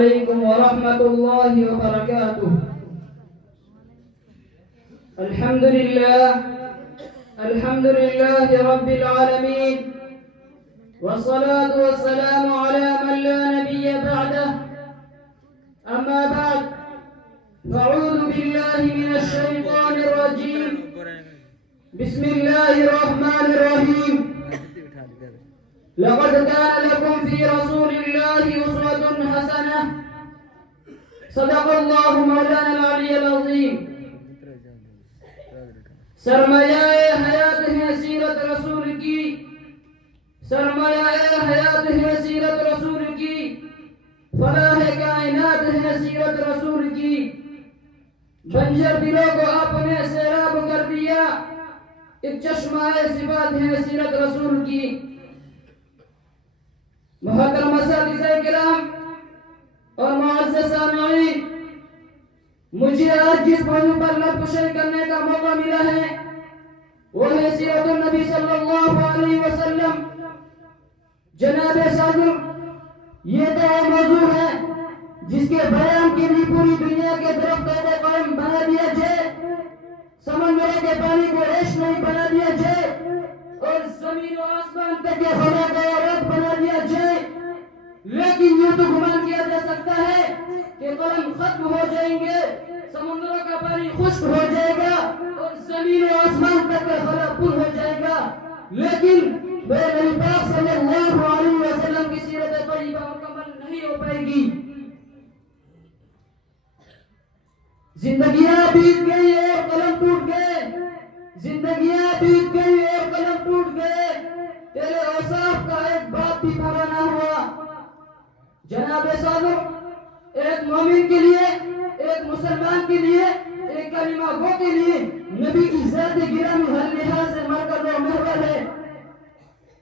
عليكم ورحمة الله وبركاته. الحمد لله رب العالمين، والصلاة والسلام على من لا نبي بعده. أما بعد، فأعوذ بالله من الشيطان الرجيم. بسم الله الرحمن الرحيم. لقد كان لكم في رسول الله أسوة حسنة. صدق الله مولانا العلي العظيم. سرمایہ حیات ہے سیرت رسول کی، سرمایہ حیات ہے سیرت رسول کی، فلاح کائنات ہے سیرت رسول کی. بنجر دلوں کو آپ نے سیراب کر دیا، ایک چشمہ صفات ہے سیرت رسول کی. محترم اساتذہ کرام اور معزز سامعین، مجھے آج جس موضوع پر لب کشائی کرنے کا موقع ملا ہے وہ ہے سیرت النبی صلی اللہ علیہ وسلم. جناب صدر، یہ تو وہ موضوع ہے جس کے بیان کے لیے پوری دنیا کے درختوں کو قائم بنا دیا جائے، سمندروں کے پانی کو ریش نہیں بنا دیا جائے، اور زمین و آسمان تک کے خدا کا رب بنا دیا جائے. لیکن یوں تو گمان کیا جا سکتا ہے کہ قلم ختم ہو جائیں گے، سمندروں کا پانی خشک ہو جائے گا اور زمین و آسمان تک کا خلا پُر ہو جائے گا. لیکن میرے نبی پاک صلی اللہ علیہ وسلم کی سیرت طیبہ مکمل نہیں ہو پائے گی. زندگیاں بیت گئی اور قلم ٹوٹ گئے، زندگیاں بیت گئی اور قلم ٹوٹ گئے، تیرے اوصاف کا ایک بات بھی پورا نہ ہوا. جناب صادق، ایک مومن کے لیے، ایک مسلمان کے لیے، ایک کلمہ گو کے لیے نبی کی ذات گرامی ہر لحاظ سے مرکز و محور ہے.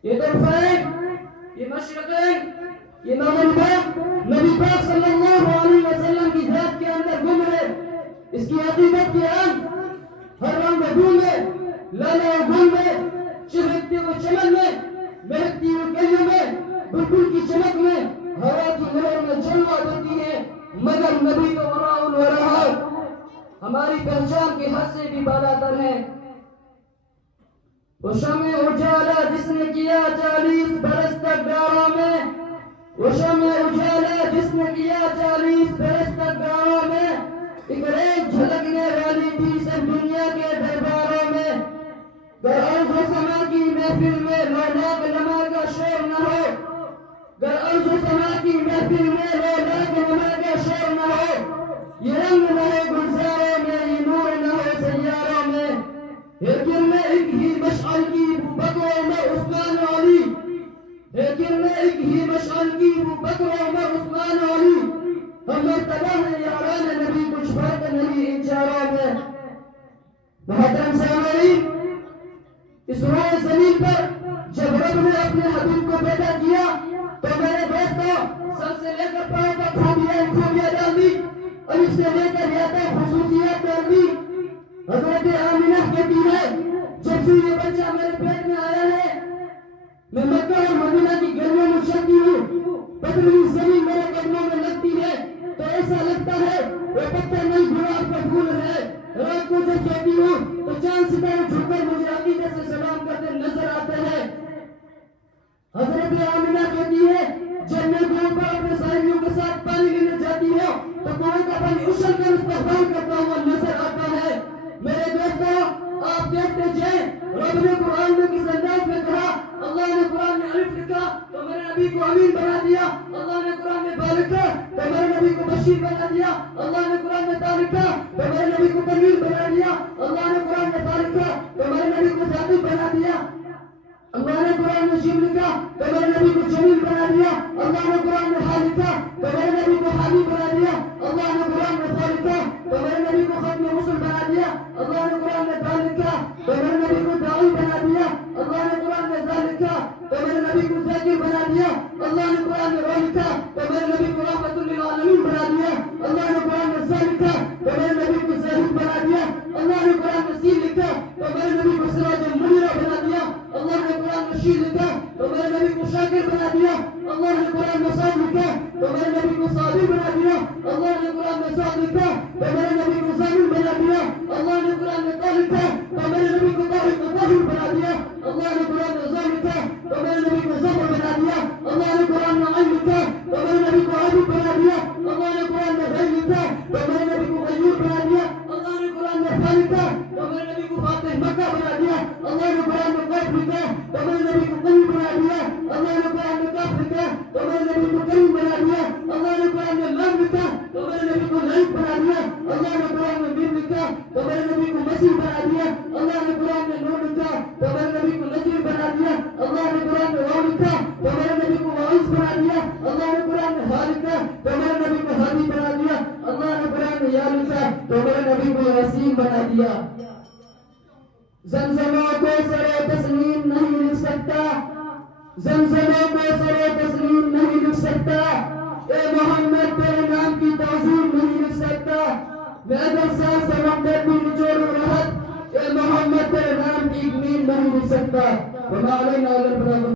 یہ طرفین، یہ مشرقین، یہ مغربین نبی پاک صلی اللہ علیہ وسلم کی ذات کے اندر گم ہے. اس کی حقیقت کے رنگ ہر رنگ گل میں، لالا و گل میں، چہکتے و چمن میں، مہکتی و کلیوں میں، بلبل کی چمک میں، ہوا کی لہر میں جلوہ دیتی ہے. مگر نبی تو وراء الورا ہے، ہماری پہچان کے حد سے بھی بالاتر ہے. وہ شمع اجالا جس نے کیا 40 برس تک گاروں میں، وہ شمع اجالا جس نے کیا 40 برس تک گاروں میں، ایک ریز جھلکنے والی تھی سب دنیا کے درباروں میں. گر عرض و سما کی محفل میں لولاک لمحہ کا شور نہ ہو، گر عرض و سما کی محفل میں لولاک لمحہ کا شور نہ ہو، یہ رنگ نہ ہے گلزاروں میں، یہ نور نہ ہو سیاروں میں. لیکن میں ایک ہی مشعل کی بکر عمر عثمان علی، لیکن میں ایک ہی مشعل کی بکر عمر عثمان علی. ہم مرتبہ ہے یاران نبی، کچھ فرق نہیں ان چاروں میں. محترم سامعین، اس روئے زمین پر جب رب نے اپنے حبیب کو پیدا کیا تو میرے دوستوں سر سے لے کر پاؤں تک خوبیاں ڈال دی، اور اس سے لے کر یہاں تک خصوصیات ڈال دی. حضرت آمینہ کہتی ہے جب سے یہ بچہ میرے پیٹ میں آیا ہے میں مکہ اور مدینہ کی گرمیوں میں چلتی ہوں، پتلی زمین میرے قدموں میں لگتی ہے تو ایسا لگتا ہے وہ پتھر نہیں گلاب کا پھول ہے. رات کو جب سوتی ہوں تو چاند ستارے جھک کر مجھے عقیدت سے سلام کرتے نظر آتے ہیں. حضرت آمینہ کہتی ہے جب میں کنویں پر اپنے سہیلیوں کے ساتھ پانی لینے جاتی ہوں تو کنویں کا پانی اچھل کر استقبال کرتا ہوا نظر آتا ہے. میرے دوستوں، آپ دیکھتے جائیں رب نے قرآن میں کس انداز میں کہا. اللہ نے قرآن میں الف لکھا تو میرے نبی کو امین بنا دیا. اللہ نے قرآن میں با لکھا تو میرے نبی کو بشیر بنا دیا. اللہ نے قرآن میں تا لکھا تو میرے نبی کو تنویر بنا دیا. اللہ نے قرآن میں تا لکھا تو میرے نبی کو ذاتی بنا دیا. اللہ نے قرآن میں جیم لکھا تو میرے نبی کو جمیل بنا دیا. اللہ نے قرآن میں ہا لکھا تو میرے نبی کو حامی بنا دیا. اللہ نے قرآن میں خا لکھا تو میرے نبی کو ختم مسلم بنا دیا. اللہ نے قرآن میں دا لکھا تو میرے نبی کو داعی بنا دیا. اللہ نے قرآن میں زا لکھا تو میرے نبی کو ذاکر بنا دیا. اللہ نے قرآن میں رو لکھا تو میرے نبی کو رحمت للعالمین بنا دیا. اللہ نے قرآن میں زا لکھا تو میرے نبی کو زاہد بنا دیا. اللہ نے قرآن میں سین لکھا تو میرے نبی کو سراج منیرہ بنا دیا. اللہ نے قرآن میں شیر لکھا تو میرے نبی کو شاکر بنا دیا. اللہ نے قرآن میں صاد لکھا تو میرے نبی کو صابر بنا دیا. اللہ نے قرآن میں ساتھ لکھا تو میرے نبی کو ضامن بنا دیا. اللہ نے قرآن میں تا لکھا تو میرے نبی کو طاہر بنا دیا. اللہ نے قرآن میں ضا لکھا تو میرے نبی کو ظفر بنا دیا. اللہ نے قرآن میں عین لکھا تو میرے نبی کو عابد بنا دیا. اللہ نے قرآن میں غیر لکھا تو میرے نبی کو غیور بنا دیا. اللہ نے قرآن میں فا لکھا تو میرے نبی کو فاتح مکہ بنا دیا. اللہ نے قرآن میں قیف لکھا تو میرے نبی کو قوی بنا دیا. اللہ نے قرآن میں کاف لکھا تو میرے نبی کو کریم بنا دیا. اللہ نے قرآن میں لام لکھا تو میرے نبی کو لائف بنا دیا. اللہ نے قرآن میں میم لکھا تو میرے نبی کو مسیح بنا دیا. اللہ نے قرآن میں نور لکھا تو میرے نبی کو نذیر بنا دیا. اللہ نے قرآن میں واو لکھا تو میرے نبی کو واعظ بنا دیا. اللہ نے قرآن میں ہا لکھا تو میرے نبی کو ہادی بنا دیا. اللہ نے قرآن میں یا لکھا تو میرے نبی کو یاسین بنا دیا. زمزموں کو سرے تسلیم نہیں لکھ سکتا. زمزموں کو سرے تسلیم نہیں لکھ سکتا. اے محمد تیرے نام کی تعظیم نہیں لکھ سکتا. میں اگر ساتھ سمندر بھی نچوڑوں رہت اے محمد تیرے نام کی ایک مین نہیں لکھ سکتا. وما علینا الا البلاغ.